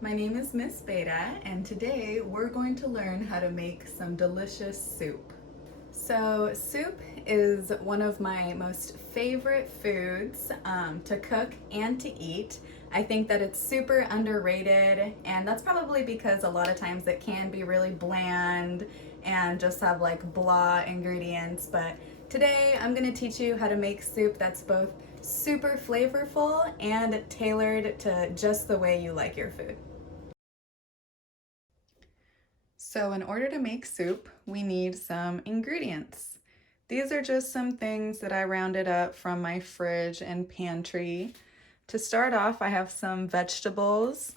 My name is Miss Beida, and today we're going to learn how to make some delicious soup. So, soup is one of my most favorite foods to cook and to eat. I think that it's super underrated, and that's probably because a lot of times it can be really bland and just have like blah ingredients. But today I'm going to teach you how to make soup that's both super flavorful and tailored to just the way you like your food. So in order to make soup, we need some ingredients. These are just some things that I rounded up from my fridge and pantry. To start off, I have some vegetables.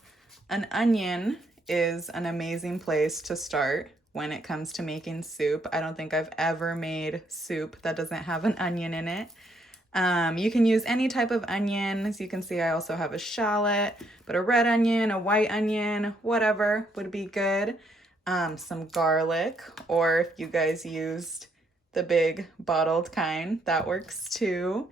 An onion is an amazing place to start when it comes to making soup. I don't think I've ever made soup that doesn't have an onion in it. You can use any type of onion. As you can see, I also have a shallot, but a red onion, a white onion, whatever would be good. Some garlic, or if you guys used the big bottled kind, that works too.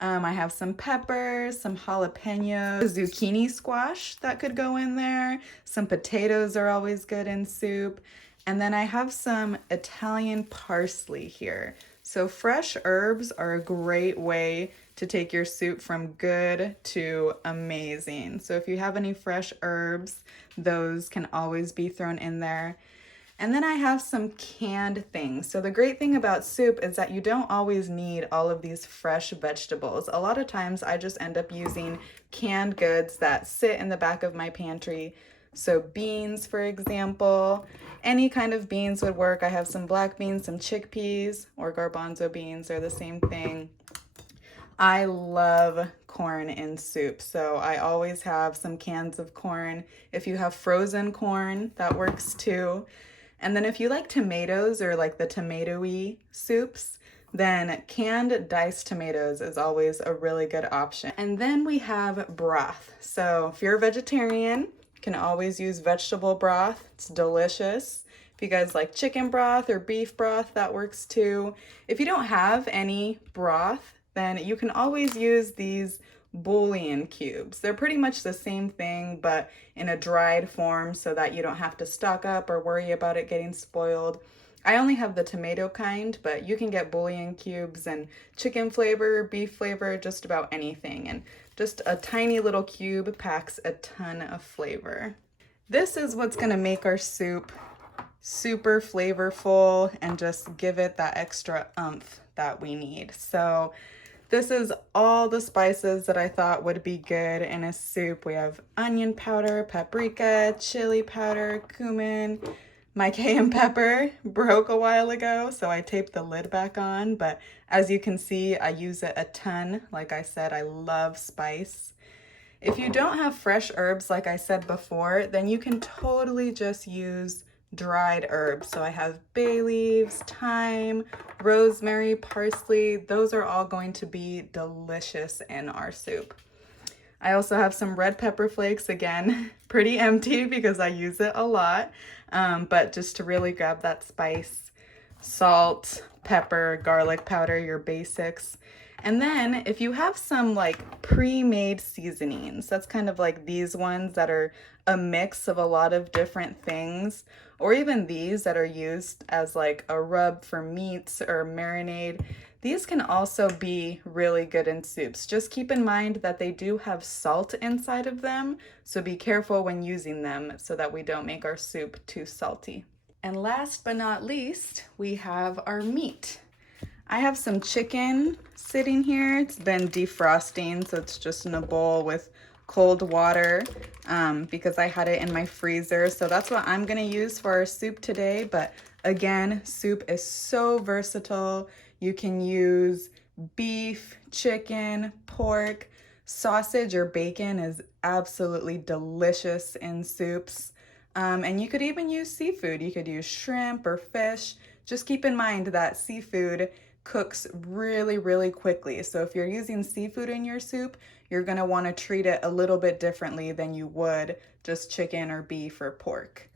I have some peppers, some jalapenos, zucchini squash that could go in there. Some potatoes are always good in soup. And then I have some Italian parsley here. So fresh herbs are a great way to take your soup from good to amazing. So if you have any fresh herbs, those can always be thrown in there. And then I have some canned things. So the great thing about soup is that you don't always need all of these fresh vegetables. A lot of times I just end up using canned goods that sit in the back of my pantry. So beans, for example, any kind of beans would work. I have some black beans, some chickpeas, or garbanzo beans, they're the same thing. I love corn in soup, so I always have some cans of corn. If you have frozen corn, that works too. And then if you like tomatoes or like the tomato-y soups, then canned diced tomatoes is always a really good option. And then we have broth. So if you're a vegetarian, you can always use vegetable broth. It's delicious. If you guys like chicken broth or beef broth, that works too. If you don't have any broth, then you can always use these bouillon cubes. They're pretty much the same thing, but in a dried form so that you don't have to stock up or worry about it getting spoiled. I only have the tomato kind, but you can get bouillon cubes and chicken flavor, beef flavor, just about anything. And just a tiny little cube packs a ton of flavor. This is what's gonna make our soup super flavorful and just give it that extra oomph that we need. So this is all the spices that I thought would be good in a soup. We have onion powder, paprika, chili powder, cumin. My cayenne pepper broke a while ago, so I taped the lid back on, but as you can see, I use it a ton. Like I said, I love spice. If you don't have fresh herbs, like I said before, then you can totally just use dried herbs. So I have bay leaves, thyme, rosemary, parsley. Those are all going to be delicious in our soup. I also have some red pepper flakes, again, pretty empty because I use it a lot, but just to really grab that spice. Salt, pepper, garlic powder, your basics. And then if you have some like pre-made seasonings, that's kind of like these ones that are a mix of a lot of different things, or even these that are used as like a rub for meats or marinade. These can also be really good in soups. Just keep in mind that they do have salt inside of them, so be careful when using them so that we don't make our soup too salty. And last but not least, we have our meat. I have some chicken sitting here. It's been defrosting, so it's just in a bowl with cold water because I had it in my freezer. So that's what I'm gonna use for our soup today. But again, soup is so versatile. You can use beef, chicken, pork, sausage or bacon is absolutely delicious in soups. And you could even use seafood. You could use shrimp or fish. Just keep in mind that seafood cooks really, really quickly. So if you're using seafood in your soup, you're gonna wanna treat it a little bit differently than you would just chicken or beef or pork.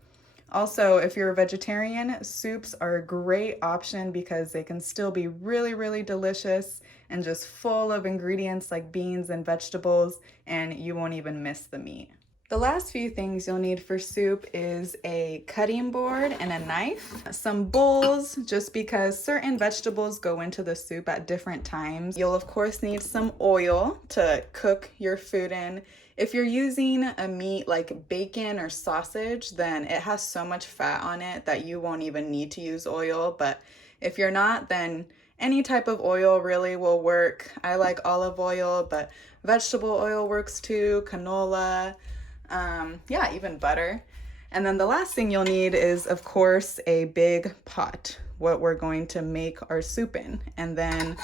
Also, if you're a vegetarian, soups are a great option because they can still be really, really delicious and just full of ingredients like beans and vegetables, and you won't even miss the meat. The last few things you'll need for soup is a cutting board and a knife, some bowls, just because certain vegetables go into the soup at different times. You'll of course need some oil to cook your food in. If you're using a meat like bacon or sausage, then it has so much fat on it that you won't even need to use oil. But if you're not, then any type of oil really will work. I like olive oil, but vegetable oil works too, canola. Yeah, even butter. And then the last thing you'll need is, of course, a big pot, what we're going to make our soup in. And then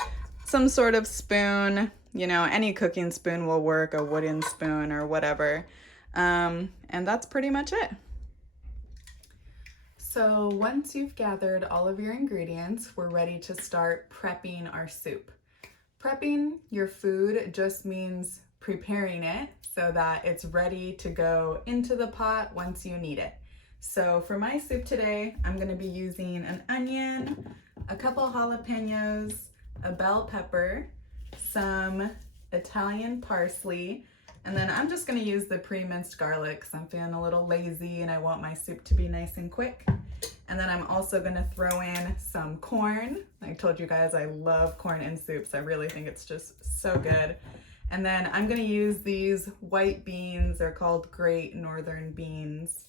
some sort of spoon, you know, any cooking spoon will work, a wooden spoon or whatever. And that's pretty much it. So once you've gathered all of your ingredients, we're ready to start prepping our soup. Prepping your food just means preparing it so that it's ready to go into the pot once you need it. So for my soup today, I'm gonna be using an onion, a couple jalapenos, a bell pepper, some Italian parsley, and then I'm just gonna use the pre-minced garlic because I'm feeling a little lazy and I want my soup to be nice and quick. And then I'm also gonna throw in some corn. I told you guys I love corn in soups. I really think it's just so good. And then I'm gonna use these white beans. They're called Great Northern Beans.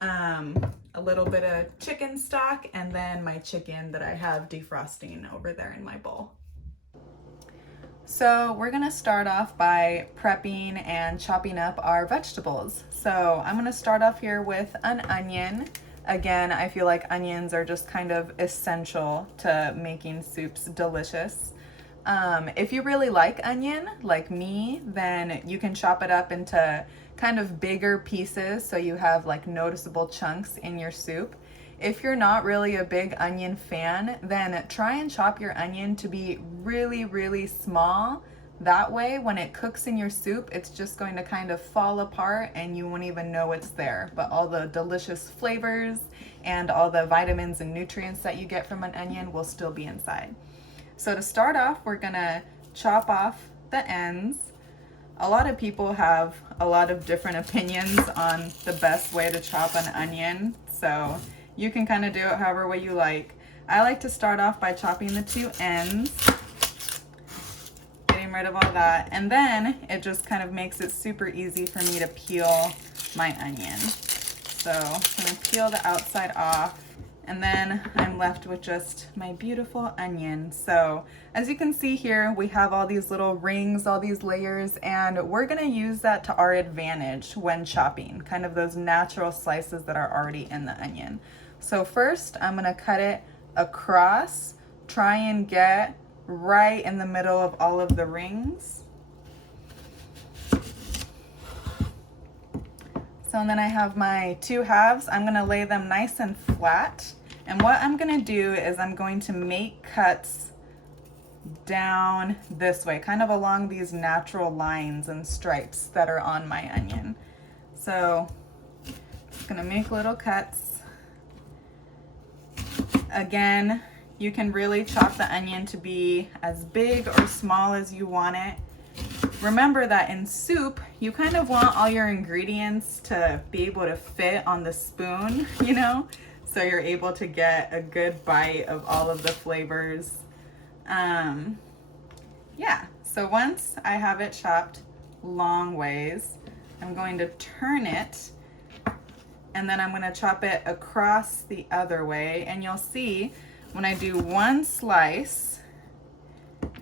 A little bit of chicken stock, and then my chicken that I have defrosting over there in my bowl. So we're gonna start off by prepping and chopping up our vegetables. So I'm gonna start off here with an onion. Again, I feel like onions are just kind of essential to making soups delicious. If you really like onion, like me, then you can chop it up into kind of bigger pieces so you have like noticeable chunks in your soup. If you're not really a big onion fan, then try and chop your onion to be really, really small. That way, when it cooks in your soup, it's just going to kind of fall apart and you won't even know it's there. But all the delicious flavors and all the vitamins and nutrients that you get from an onion will still be inside. So to start off, we're gonna chop off the ends. A lot of people have a lot of different opinions on the best way to chop an onion, so you can kind of do it however way you like. I like to start off by chopping the two ends, getting rid of all that, and then it just kind of makes it super easy for me to peel my onion. So I'm gonna peel the outside off, and then I'm left with just my beautiful onion. So as you can see here, we have all these little rings, all these layers, and we're gonna use that to our advantage when chopping, kind of those natural slices that are already in the onion. So first, I'm gonna cut it across, try and get right in the middle of all of the rings. So and then I have my two halves. I'm gonna lay them nice and flat. And what I'm gonna do is I'm going to make cuts down this way, kind of along these natural lines and stripes that are on my onion. So just gonna make little cuts. Again, you can really chop the onion to be as big or small as you want it. Remember that in soup, you kind of want all your ingredients to be able to fit on the spoon, you know? So you're able to get a good bite of all of the flavors. Yeah, so once I have it chopped long ways, I'm going to turn it, and then I'm gonna chop it across the other way. And you'll see when I do one slice,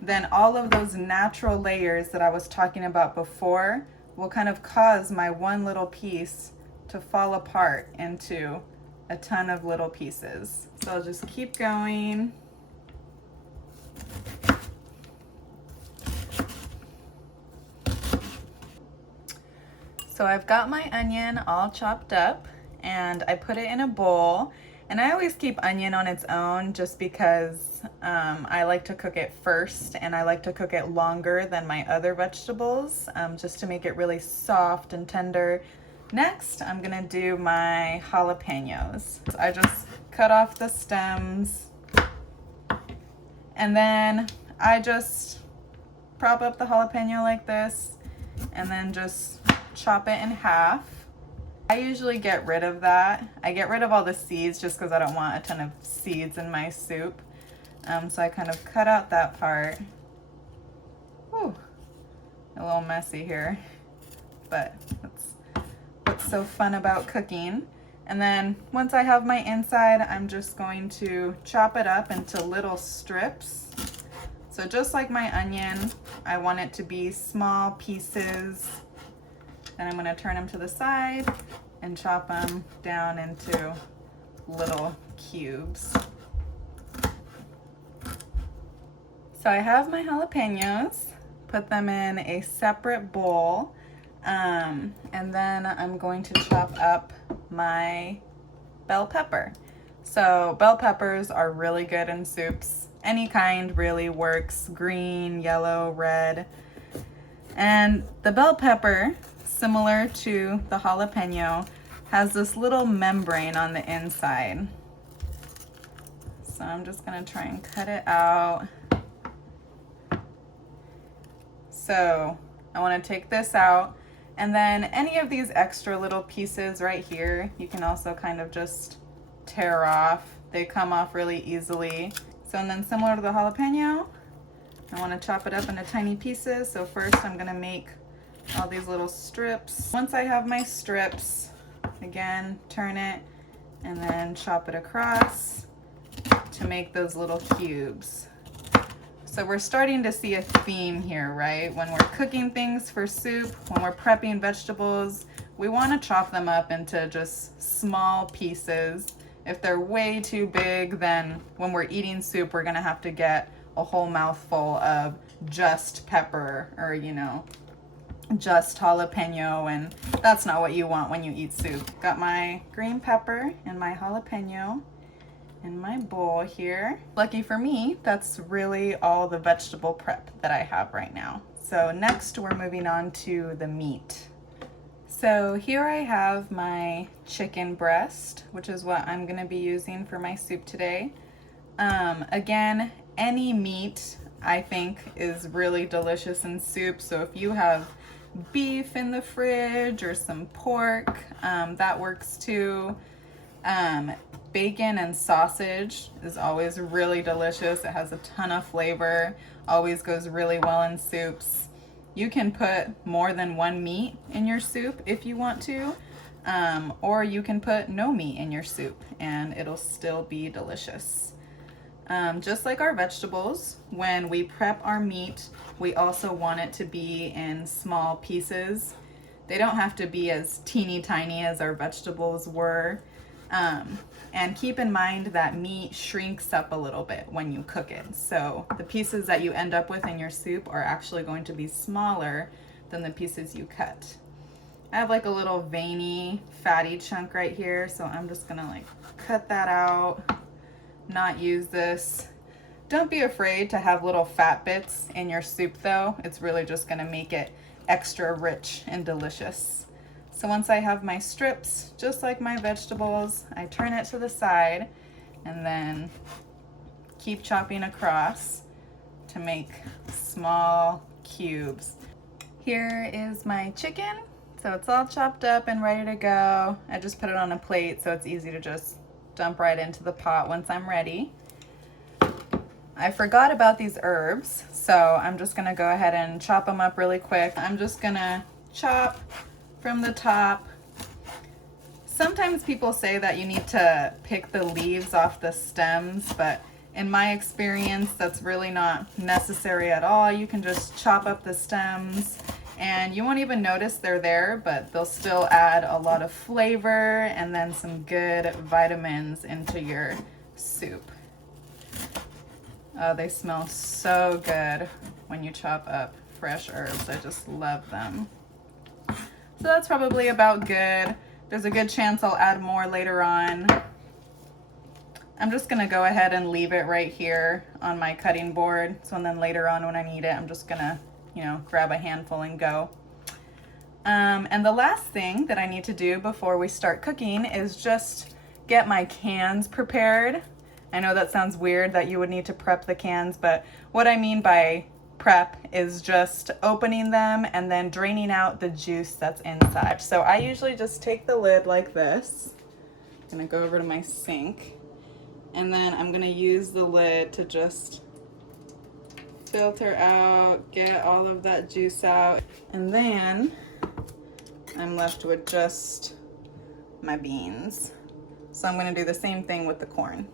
then all of those natural layers that I was talking about before will kind of cause my one little piece to fall apart into a ton of little pieces. So I'll just keep going. So I've got my onion all chopped up and I put it in a bowl. And I always keep onion on its own just because I like to cook it first, and I like to cook it longer than my other vegetables, just to make it really soft and tender. Next, I'm gonna do my jalapenos. So I just cut off the stems, and then I just prop up the jalapeno like this, and then just chop it in half. I usually get rid of that. I get rid of all the seeds just because I don't want a ton of seeds in my soup. So I kind of cut out that part. Whew, a little messy here, but that's what's so fun about cooking. And then once I have my inside, I'm just going to chop it up into little strips. So just like my onion, I want it to be small pieces. Then I'm going to turn them to the side and chop them down into little cubes. So I have my jalapenos, put them in a separate bowl, and then I'm going to chop up my bell pepper. So bell peppers are really good in soups. Any kind really works, green, yellow, red. And the bell pepper, similar to the jalapeno, has this little membrane on the inside. So I'm just gonna try and cut it out. So I want to take this out, and then any of these extra little pieces right here, you can also kind of just tear off. They come off really easily. So, and then similar to the jalapeno, I want to chop it up into tiny pieces. So first I'm going to make all these little strips. Once I have my strips, again, turn it and then chop it across to make those little cubes. So we're starting to see a theme here, right? When we're cooking things for soup, when we're prepping vegetables, we want to chop them up into just small pieces. If they're way too big, then when we're eating soup, we're gonna have to get a whole mouthful of just pepper or, you know, just jalapeno, and that's not what you want when you eat soup. Got my green pepper and my jalapeno in my bowl here. Lucky for me, that's really all the vegetable prep that I have right now. So next we're moving on to the meat. So here I have my chicken breast, which is what I'm gonna be using for my soup today. Again, any meat I think is really delicious in soup. So if you have beef in the fridge or some pork, that works too. Bacon and sausage is always really delicious. It has a ton of flavor, always goes really well in soups. You can put more than one meat in your soup if you want to, or you can put no meat in your soup and it'll still be delicious. Just like our vegetables, when we prep our meat, we also want it to be in small pieces. They don't have to be as teeny tiny as our vegetables were. And keep in mind that meat shrinks up a little bit when you cook it. So the pieces that you end up with in your soup are actually going to be smaller than the pieces you cut. I have like a little veiny, fatty chunk right here, so I'm just gonna like cut that out, not use this. Don't be afraid to have little fat bits in your soup though. It's really just gonna make it extra rich and delicious. So once I have my strips, just like my vegetables, I turn it to the side and then keep chopping across to make small cubes. Here is my chicken. So it's all chopped up and ready to go. I just put it on a plate so it's easy to just dump right into the pot once I'm ready. I forgot about these herbs, so I'm just gonna go ahead and chop them up really quick. I'm just gonna chop from the top. Sometimes people say that you need to pick the leaves off the stems, but in my experience, that's really not necessary at all. You can just chop up the stems and you won't even notice they're there, but they'll still add a lot of flavor and then some good vitamins into your soup. Oh, they smell so good when you chop up fresh herbs. I just love them. So that's probably about good. There's a good chance I'll add more later on. I'm just gonna go ahead and leave it right here on my cutting board. So and then later on when I need it, I'm just gonna, grab a handful and go. And the last thing that I need to do before we start cooking is just get my cans prepared. I know that sounds weird that you would need to prep the cans, but what I mean by prep is just opening them and then draining out the juice that's inside. So I usually just take the lid like this. I'm gonna go over to my sink, and then I'm gonna use the lid to just filter out, get all of that juice out, and then I'm left with just my beans. So I'm gonna do the same thing with the corn.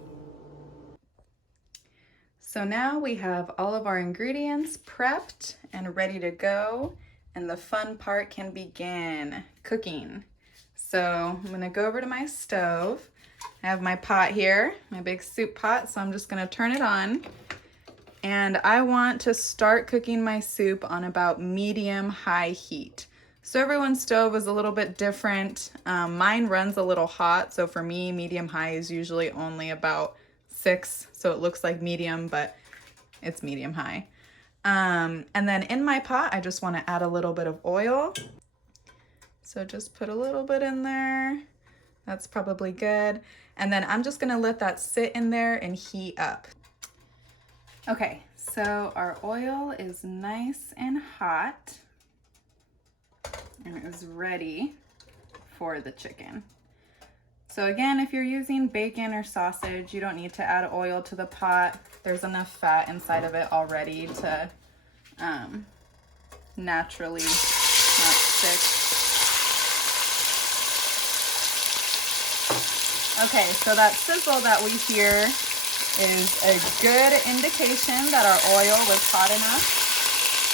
So now we have all of our ingredients prepped and ready to go, and the fun part can begin, cooking. So I'm gonna go over to my stove. I have my pot here, my big soup pot, so I'm just gonna turn it on. And I want to start cooking my soup on about medium-high heat. So everyone's stove is a little bit different. Mine runs a little hot, so for me, medium-high is usually only about 6, so it looks like medium, but it's medium-high. And then in my pot, I just want to add a little bit of oil. So just put a little bit in there. That's probably good. And then I'm just gonna let that sit in there and heat up. Okay, so our oil is nice and hot, and it is ready for the chicken. So again, if you're using bacon or sausage, you don't need to add oil to the pot. There's enough fat inside of it already to naturally not stick. Okay, so that sizzle that we hear is a good indication that our oil was hot enough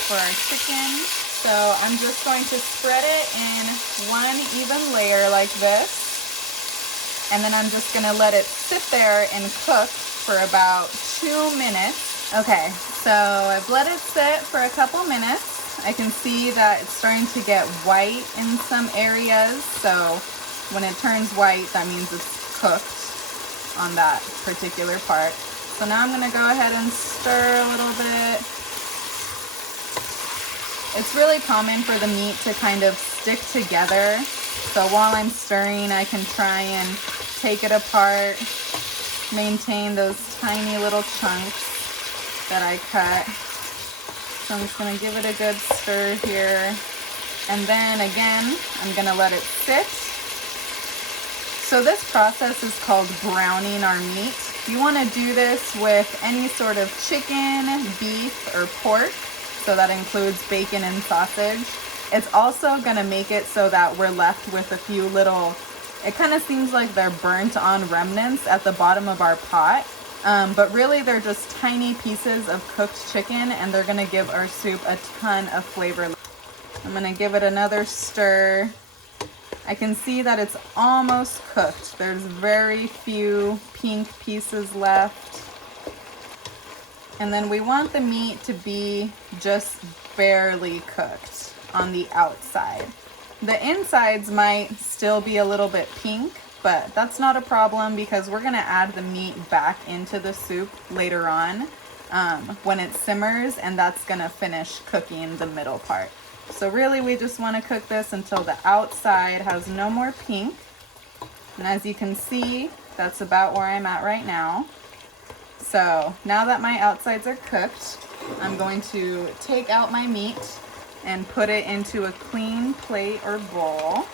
for our chicken. So I'm just going to spread it in one even layer like this. And then I'm just gonna let it sit there and cook for about 2 minutes. Okay, so I've let it sit for a couple minutes. I can see that it's starting to get white in some areas. So when it turns white, that means it's cooked on that particular part. So now I'm gonna go ahead and stir a little bit. It's really common for the meat to kind of stick together. So while I'm stirring, I can try and take it apart, maintain those tiny little chunks that I cut. So I'm just gonna give it a good stir here. And then again, I'm gonna let it sit. So this process is called browning our meat. You wanna do this with any sort of chicken, beef, or pork. So that includes bacon and sausage. It's also gonna make it so that we're left with a few little, it kind of seems like they're burnt on remnants at the bottom of our pot. But really they're just tiny pieces of cooked chicken, and they're gonna give our soup a ton of flavor. I'm gonna give it another stir. I can see that it's almost cooked. There's very few pink pieces left. And then we want the meat to be just barely cooked on the outside. The insides might still be a little bit pink, but that's not a problem because we're gonna add the meat back into the soup later on when it simmers, and that's gonna finish cooking the middle part. So really we just wanna cook this until the outside has no more pink. And as you can see, that's about where I'm at right now. So now that my outsides are cooked, I'm going to take out my meat and put it into a clean plate or bowl.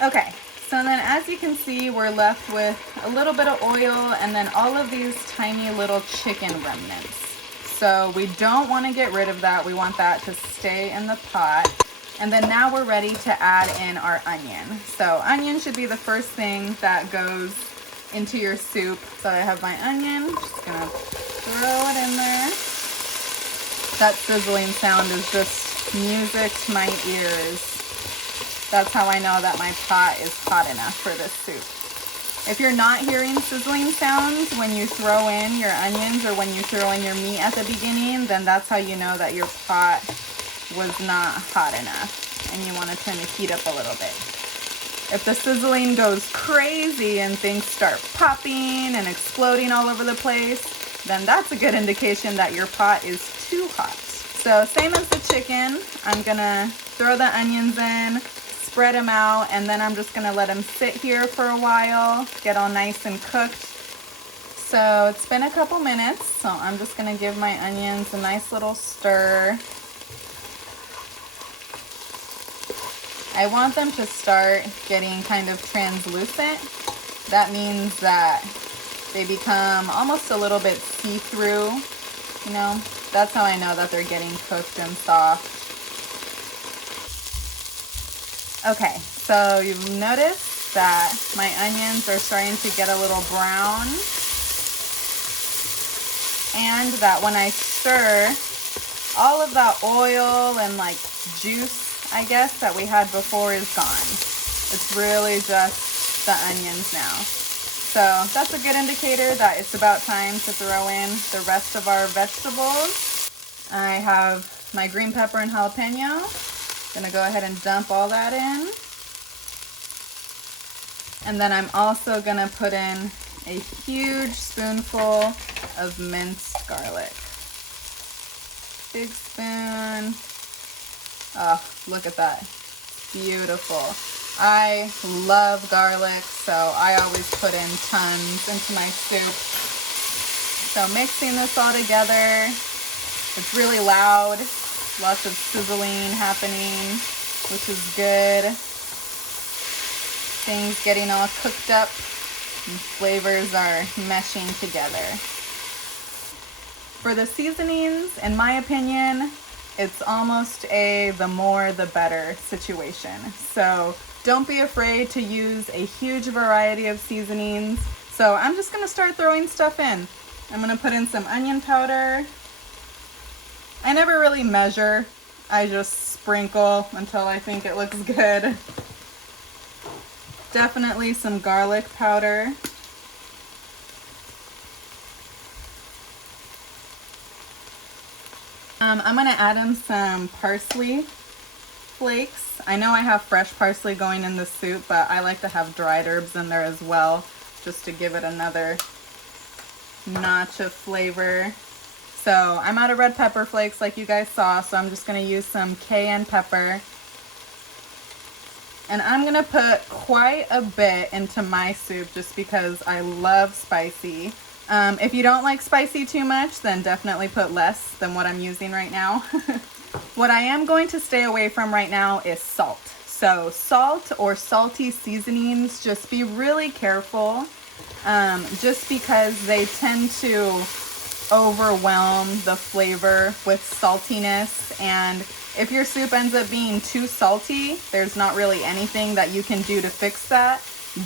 Okay, so then as you can see, we're left with a little bit of oil and then all of these tiny little chicken remnants. So we don't want to get rid of that. We want that to stay in the pot. And then now we're ready to add in our onion. So onion should be the first thing that goes into your soup. So I have my onion, just gonna throw it in there. That sizzling sound is just music to my ears. That's how I know that my pot is hot enough for this soup. If you're not hearing sizzling sounds when you throw in your onions or when you throw in your meat at the beginning, then that's how you know that your pot was not hot enough and you want to turn the heat up a little bit. If the sizzling goes crazy and things start popping and exploding all over the place, then that's a good indication that your pot is too hot. So same as the chicken, I'm gonna throw the onions in, spread them out, and then I'm just gonna let them sit here for a while, get all nice and cooked. So it's been a couple minutes, so I'm just gonna give my onions a nice little stir. I want them to start getting kind of translucent. That means that they become almost a little bit see-through, you know? That's how I know that they're getting cooked and soft. Okay, so you've noticed that my onions are starting to get a little brown, and that when I stir, all of that oil and like juice, I guess, that we had before is gone. It's really just the onions now. So that's a good indicator that it's about time to throw in the rest of our vegetables. I have my green pepper and jalapeno. Gonna go ahead and dump all that in. And then I'm also gonna put in a huge spoonful of minced garlic. Big spoon. Oh, look at that. Beautiful. I love garlic, so I always put in tons into my soup. So mixing this all together, it's really loud. Lots of sizzling happening, which is good. Things getting all cooked up and flavors are meshing together. For the seasonings, in my opinion, it's almost a the more the better situation. So don't be afraid to use a huge variety of seasonings. So I'm just gonna start throwing stuff in. I'm gonna put in some onion powder. I never really measure. I just sprinkle until I think it looks good. Definitely some garlic powder. I'm gonna add in some parsley flakes. I know I have fresh parsley going in the soup, but I like to have dried herbs in there as well, just to give it another notch of flavor. So I'm out of red pepper flakes like you guys saw, so I'm just gonna use some cayenne pepper. And I'm gonna put quite a bit into my soup just because I love spicy. If you don't like spicy too much, then definitely put less than what I'm using right now. What I am going to stay away from right now is salt. So salt or salty seasonings, just be really careful, just because they tend to overwhelm the flavor with saltiness, and if your soup ends up being too salty, there's not really anything that you can do to fix that.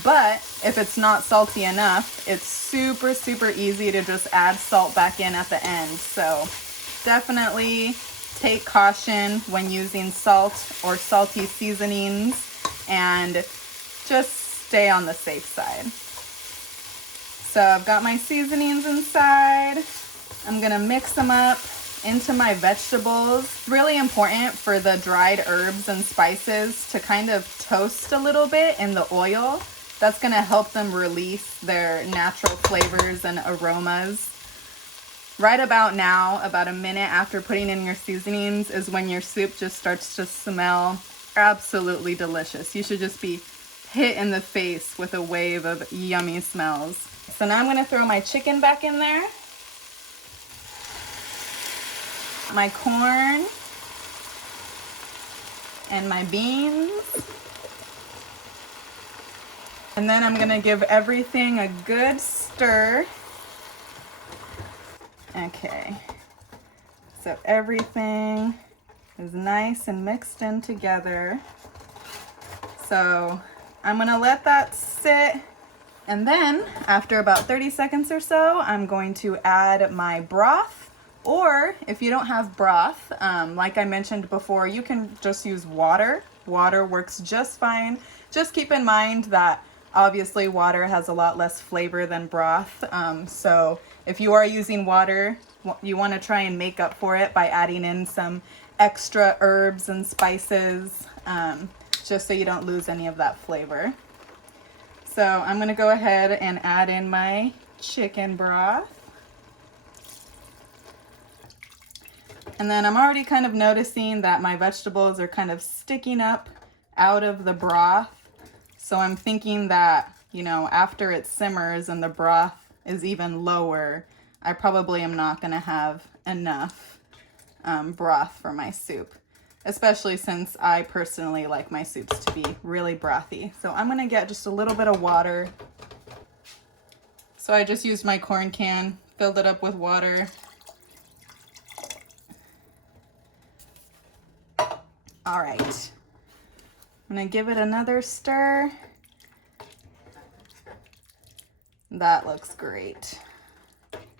But if it's not salty enough, it's super easy to just add salt back in at the end. So definitely take caution when using salt or salty seasonings and just stay on the safe side. So I've got my seasonings inside. I'm gonna mix them up into my vegetables. It's really important for the dried herbs and spices to kind of toast a little bit in the oil. That's gonna help them release their natural flavors and aromas. Right about now, about a minute after putting in your seasonings, is when your soup just starts to smell absolutely delicious. You should just be hit in the face with a wave of yummy smells. So now I'm gonna throw my chicken back in there. My corn and my beans. And then I'm gonna give everything a good stir. Okay, so everything is nice and mixed in together. So I'm gonna let that sit, and then after about 30 seconds or so, I'm going to add my broth. Or if you don't have broth, like I mentioned before, you can just use water. Water works just fine. Just keep in mind that obviously water has a lot less flavor than broth. So if you are using water, you want to try and make up for it by adding in some extra herbs and spices, just so you don't lose any of that flavor. So I'm going to go ahead and add in my chicken broth. And then I'm already kind of noticing that my vegetables are kind of sticking up out of the broth. So I'm thinking that, you know, after it simmers and the broth is even lower, I probably am not going to have enough broth for my soup, especially since I personally like my soups to be really brothy. So I'm going to get just a little bit of water. So I just used my corn can, filled it up with water. All right, I'm going to give it another stir. That looks great.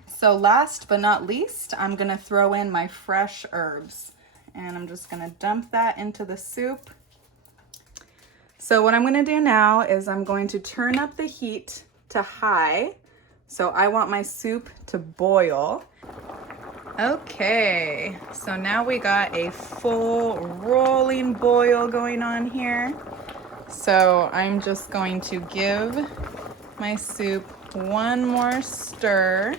So last but not least, I'm gonna throw in my fresh herbs, and I'm just gonna dump that into the soup. So what I'm gonna do now is I'm going to turn up the heat to high. So I want my soup to boil. Okay, so now we got a full rolling boil going on here. So I'm just going to give my soup one more stir,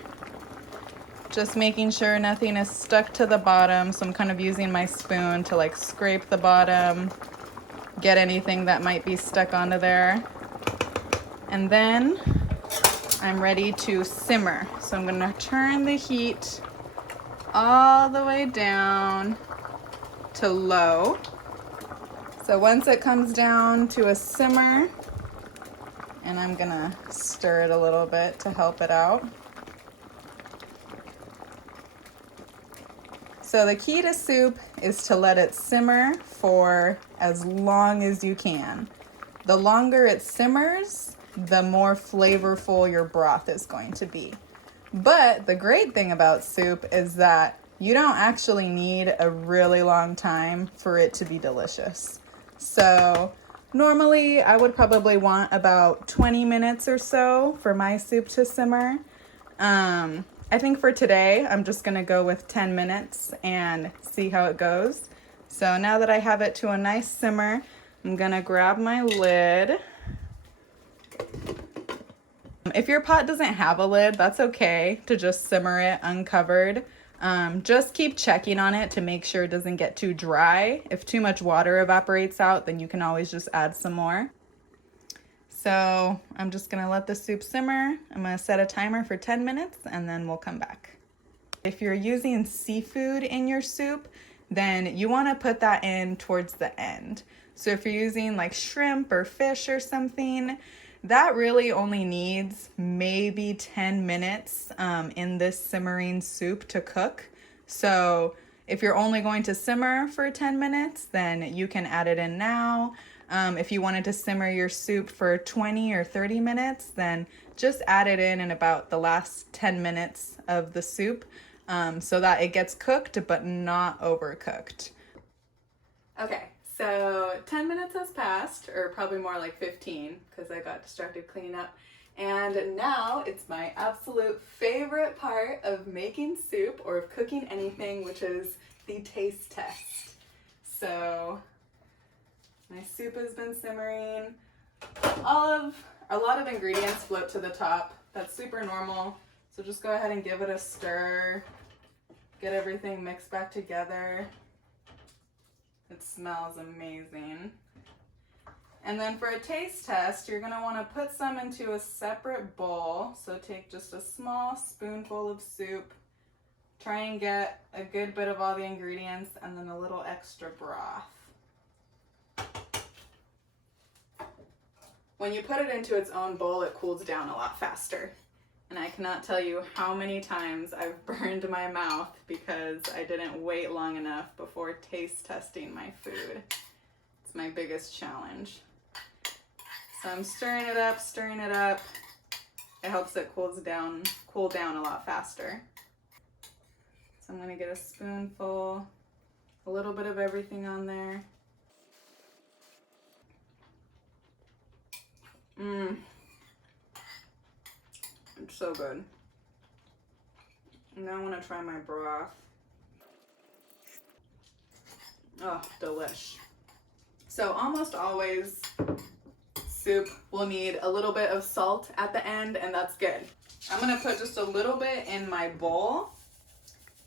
just making sure nothing is stuck to the bottom. So I'm kind of using my spoon to like scrape the bottom, get anything that might be stuck onto there. And then I'm ready to simmer. So I'm gonna turn the heat all the way down to low. So once it comes down to a simmer, and I'm gonna stir it a little bit to help it out. So the key to soup is to let it simmer for as long as you can. The longer it simmers, the more flavorful your broth is going to be. But the great thing about soup is that you don't actually need a really long time for it to be delicious. So normally I would probably want about 20 minutes or so for my soup to simmer. I think for today, I'm just gonna go with 10 minutes and see how it goes. So now that I have it to a nice simmer, I'm gonna grab my lid. If your pot doesn't have a lid, that's okay to just simmer it uncovered. Just keep checking on it to make sure it doesn't get too dry. If too much water evaporates out, then you can always just add some more. So I'm just gonna let the soup simmer. I'm gonna set a timer for 10 minutes and then we'll come back. If you're using seafood in your soup, then you wanna put that in towards the end. So if you're using like shrimp or fish or something, that really only needs maybe 10 minutes in this simmering soup to cook. So if you're only going to simmer for 10 minutes, then you can add it in now. If you wanted to simmer your soup for 20 or 30 minutes, then just add it in about the last 10 minutes of the soup so that it gets cooked but not overcooked. Okay, so 10 minutes has passed, or probably more like 15 because I got distracted cleaning up. And now it's my absolute favorite part of making soup or of cooking anything, which is the taste test. So my soup has been simmering. A lot of ingredients float to the top. That's super normal. So just go ahead and give it a stir. Get everything mixed back together. It smells amazing. And then for a taste test, you're gonna wanna put some into a separate bowl. So take just a small spoonful of soup. Try and get a good bit of all the ingredients and then a little extra broth. When you put it into its own bowl, it cools down a lot faster. And I cannot tell you how many times I've burned my mouth because I didn't wait long enough before taste testing my food. It's my biggest challenge. So I'm stirring it up, stirring it up. It helps it cool down a lot faster. So I'm gonna get a spoonful, a little bit of everything on there. It's so good. Now I want to try my broth. Oh, delish. So almost always soup will need a little bit of salt at the end, and that's good. I'm gonna put just a little bit in my bowl.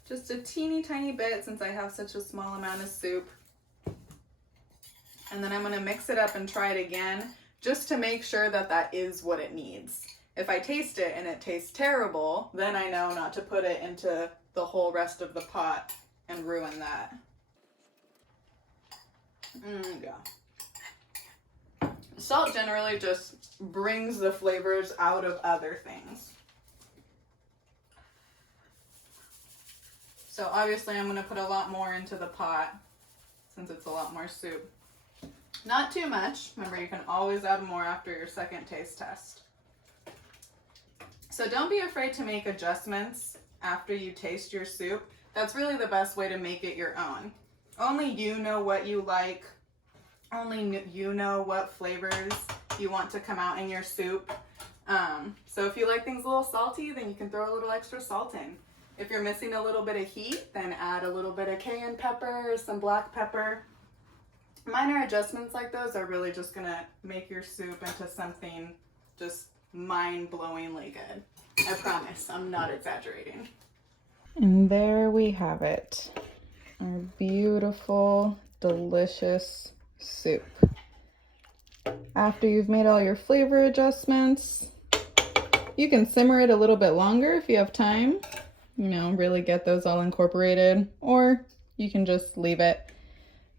Just a teeny tiny bit since I have such a small amount of soup. And then I'm gonna mix it up and try it again just to make sure that that is what it needs. If I taste it and it tastes terrible, then I know not to put it into the whole rest of the pot and ruin that. Yeah. Salt generally just brings the flavors out of other things. So obviously I'm going to put a lot more into the pot since it's a lot more soup. Not too much. Remember, you can always add more after your second taste test. So don't be afraid to make adjustments after you taste your soup. That's really the best way to make it your own. Only you know what you like. Only you know what flavors you want to come out in your soup. So if you like things a little salty, then you can throw a little extra salt in. If you're missing a little bit of heat, then add a little bit of cayenne pepper or some black pepper. Minor adjustments like those are really just gonna make your soup into something just mind-blowingly good. I promise, I'm not exaggerating. And there we have it. Our beautiful, delicious soup. After you've made all your flavor adjustments, you can simmer it a little bit longer if you have time. You know, really get those all incorporated, or you can just leave it.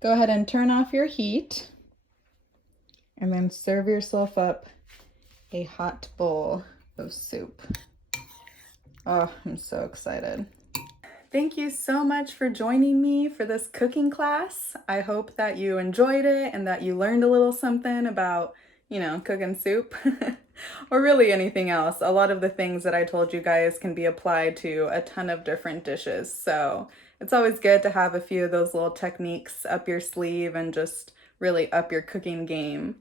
Go ahead and turn off your heat and then serve yourself up a hot bowl of soup. Oh, I'm so excited. Thank you so much for joining me for this cooking class. I hope that you enjoyed it and that you learned a little something about, you know, cooking soup. Or really anything else. A lot of the things that I told you guys can be applied to a ton of different dishes. So it's always good to have a few of those little techniques up your sleeve and just really up your cooking game.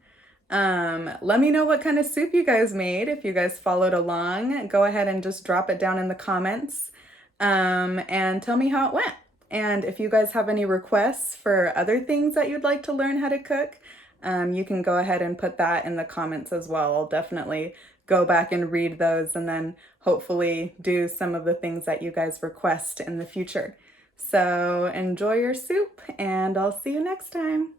Let me know what kind of soup you guys made. If you guys followed along, go ahead and just drop it down in the comments and tell me how it went. And if you guys have any requests for other things that you'd like to learn how to cook, you can go ahead and put that in the comments as well. I'll definitely go back and read those and then hopefully do some of the things that you guys request in the future. So enjoy your soup and I'll see you next time.